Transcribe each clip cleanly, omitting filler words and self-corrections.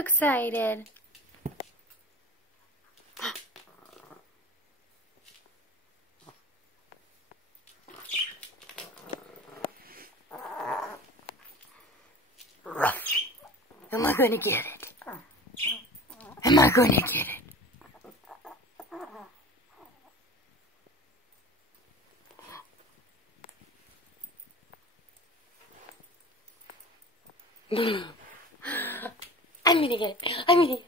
excited. Ruff. Am I going to get it? Am I going to get it? I'm going to get it. I'm going to get it.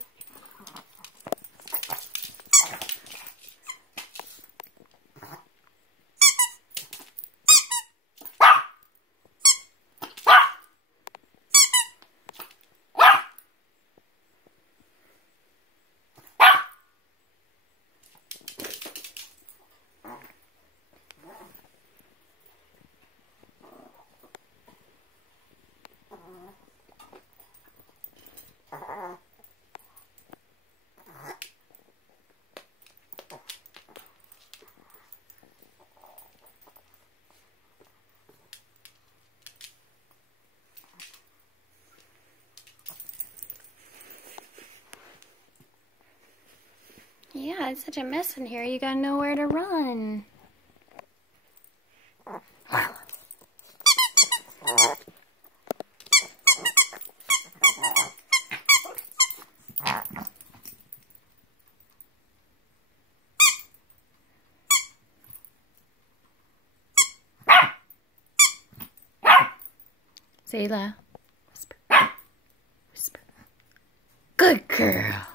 Yeah, it's such a mess in here. You gotta know where to run. Zayla, whisper, whisper. Good girl.